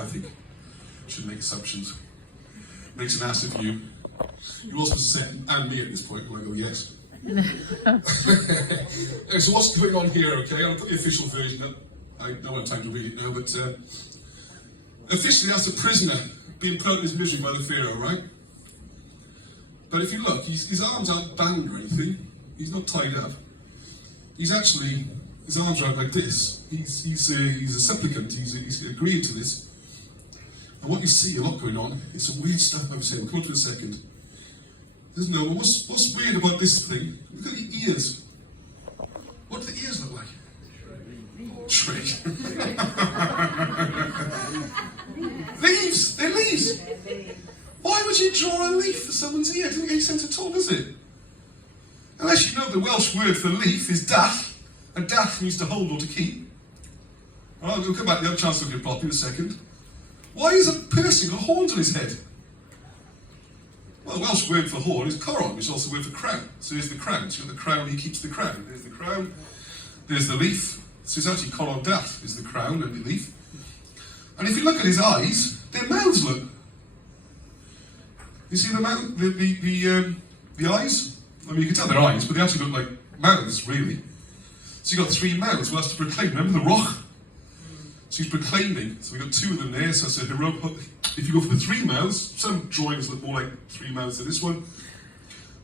I think. Shouldn't make assumptions. Makes an ass of you. You're also supposed to say, and me at this point, and I go, yes. So what's going on here, okay? I'll put the official version up. I don't have time to read it now, but officially that's a prisoner being put out in his misery by the Pharaoh, right? But if you look, his arms aren't bound or anything. He's not tied up. He's actually, his arms are out like this. He's a supplicant. He's agreed to this. And what you see a lot going on is some weird stuff I was saying. We'll come on to it in a second. There's no, what's weird about this thing? Look at the ears. What do the ears look like? Shrek. Leaves! They're leaves! Why would you draw a leaf for someone's ear? It doesn't make any sense at all, does it? Unless you know the Welsh word for leaf is daff, and daff means to hold or to keep. Alright, we'll come back to the other chance to look at Bob in a second. Why is a person got horns on his head? Well, the Welsh word for horn is coron, which is also a word for crown. So here's the crown. So you've got the crown, he keeps the crown. There's the crown, there's the leaf. So it's actually coron daff is the crown and the leaf. And if you look at his eyes, their mouths look. You see the mouth, the eyes? I mean, you can tell they're eyes, but they actually look like mouths, really. So you've got three mouths. Well, that's to proclaim. Remember the roch? So he's proclaiming. So we've got two of them there. So that's a heroic. If you go for the three mouths, some drawings look more like three mouths than this one.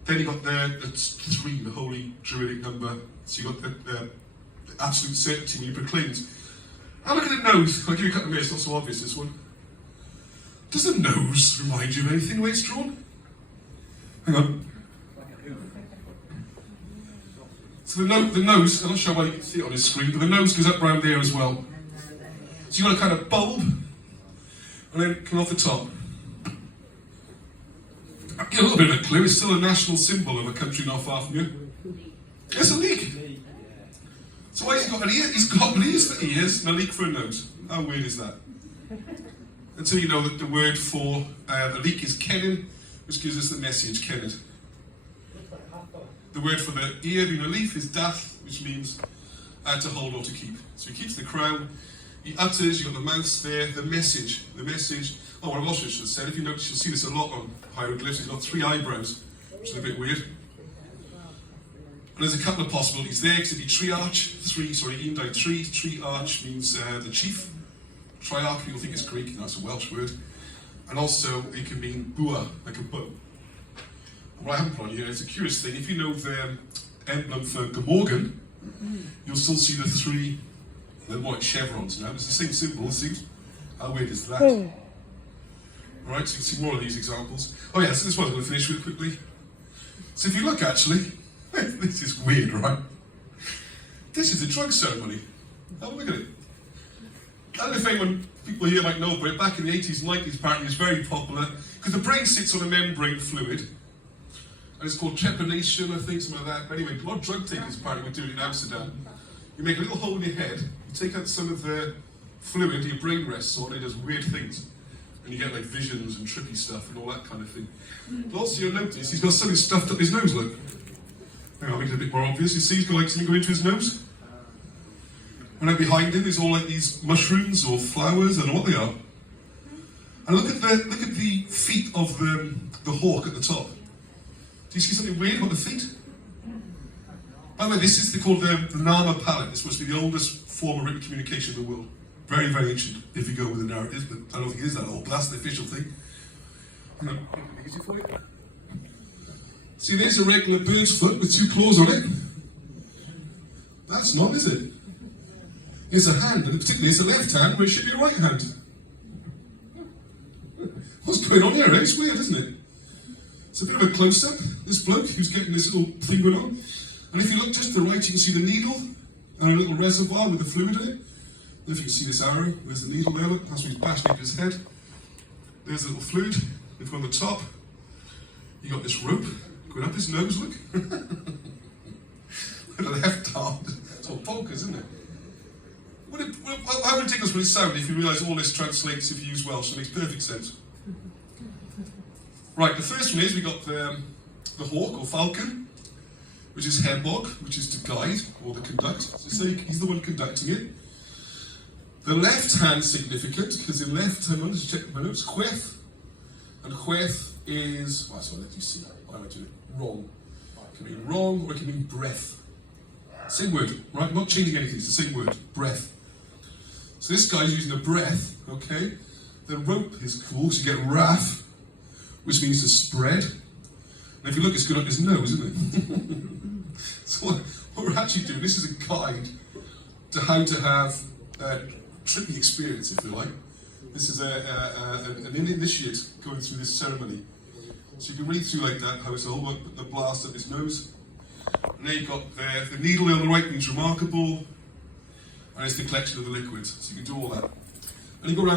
Then you've got that's three, the holy druidic number. So you've got the absolute certainty when he proclaims. And look at the nose. I'll give you a couple of minutes, not so obvious, this one. Does the nose remind you of anything the way it's drawn? Hang on. So the nose, I'm not sure why you can see it on his screen, but the nose goes up round there as well. So you've got a kind of bulb, and then come off the top. Get a little bit of a clue, it's still a national symbol of a country not far from you. It's a leek. So why has he got an ear? He's got leaves for ears and a leek for a nose. How weird is that? Until you know that the word for the leek is kenin, which gives us the message, kenid. The word for the ear being a leaf is dath, which means to hold or to keep. So he keeps the crown, he utters, you've got the mouth there, the message. Oh, what I also should have said, if you notice, you'll see this a lot on hieroglyphs, he's got three eyebrows, which is a bit weird. And there's a couple of possibilities there, because it'd be triarch means the chief. Triarch, people think it's Greek, that's a Welsh word. And also, it can mean bua, like a bow. What I haven't put on here, it's a curious thing, if you know the emblem for Glamorgan, you'll still see the three, they're more like chevrons now, it's the same symbol, it seems. How weird is that? Right, so you can see more of these examples. Oh yeah, so this one I'm going to finish with quickly. So if you look actually, this is weird, right? This is a drug ceremony. Have a look at it. I don't know if anyone, people here might know, but back in the 80s and 90s apparently it was very popular, because the brain sits on a membrane fluid, and it's called trepanation, I think, something like that. But anyway, a lot of drug takers apparently were doing it in Amsterdam. You make a little hole in your head, you take out some of the fluid your brain rests on, it does weird things. And you get like visions and trippy stuff and all that kind of thing. But also you'll notice he's got something stuffed up his nose, look. Hang on, I'll make it a bit more obvious. You see he's got like something going into his nose? And then behind him there's all like these mushrooms or flowers, I don't know what they are. And look at the feet of the hawk at the top. Do you see something weird about the feet? By the way, this is called the Nama palette. It's supposed to be the oldest form of written communication in the world. Very, very ancient, if you go with the narrative, but I don't think it is that old, but that's the official thing. Hang on, easy for you. See, there's a regular bird's foot with two claws on it. That's not, is it? It's a hand, and particularly it's a left hand, where it should be a right hand. What's going on here, eh? It's weird, isn't it? It's a bit of a close-up, this bloke who's getting this little thing going on. And if you look just to the right, you can see the needle, and a little reservoir with the fluid in it. If you can see this arrow, there's the needle there, look, that's what he's bashing into his head. There's a little fluid. If on the top, you got this rope going up his nose, look. And the left arm, it's all bonkers, isn't it? How ridiculous would it sound if you realise all this translates if you use Welsh? It makes perfect sense. Right, the first one is we got the hawk or falcon, which is hebog, which is to guide or to conduct. So say he's the one conducting it. The left hand significant, because in left hand, let's check my notes, chweth. And chweth is, well, sorry, let you see. I went to it wrong. It can mean wrong or it can mean breath. Same word, right? Not changing anything, it's the same word, breath. So this guy's using the breath, okay? The rope is cool, so you get raf, which means to spread. And if you look, it's good on his nose, isn't it? So what we're actually doing, this is a guide to how to have a trippy experience, if you like. This is an initiate going through this ceremony. So you can read through like that, how it's all about the blast up his nose. And there you've got the needle on the right means remarkable, and it's the collection of the liquids. So you can do all that. And you go around